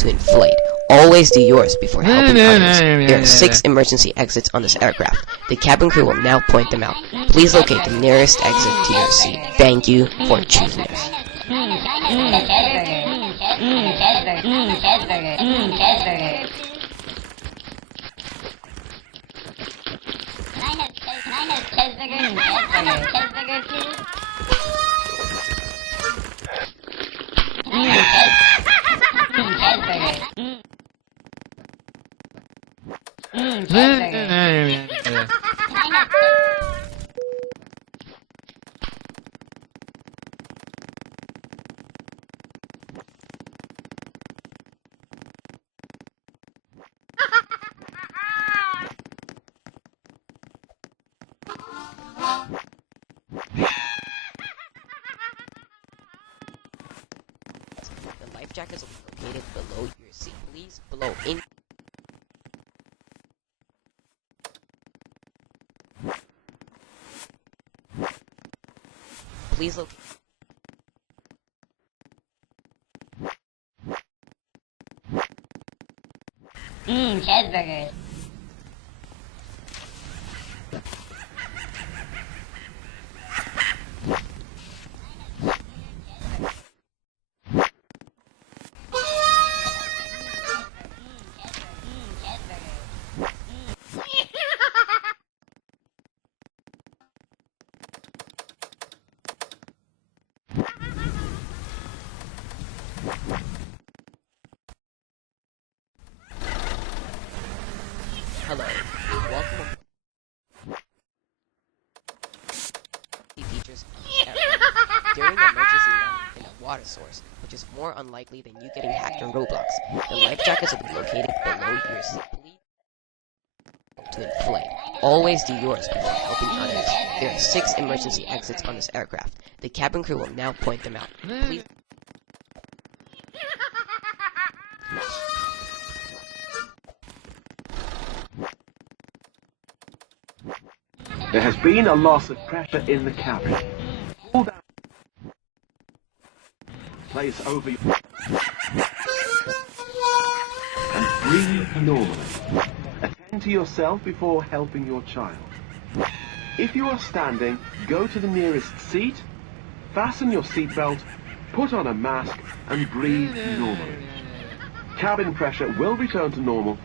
to inflate. Always do yours before helping others. There are 6 emergency exits on this aircraft. The cabin crew will now point them out. Please locate the nearest exit to your seat. Thank you for choosing us. The life jackets will be located below your seat. Please blow in. Please locate. Cheeseburgers. Hello. Welcome aboard. Features on the aircraft. During an emergency landing in a water source, which is more unlikely than you getting hacked on Roblox, the life jackets will be located below your seat. Please to inflate. Always do yours before helping others. There are 6 emergency exits on this aircraft. The cabin crew will now point them out. Please. There has been a loss of pressure in the cabin. Pull down. Place over your... and breathe normally. Attend to yourself before helping your child. If you are standing, go to the nearest seat, fasten your seatbelt, put on a mask, and breathe normally. Cabin pressure will return to normal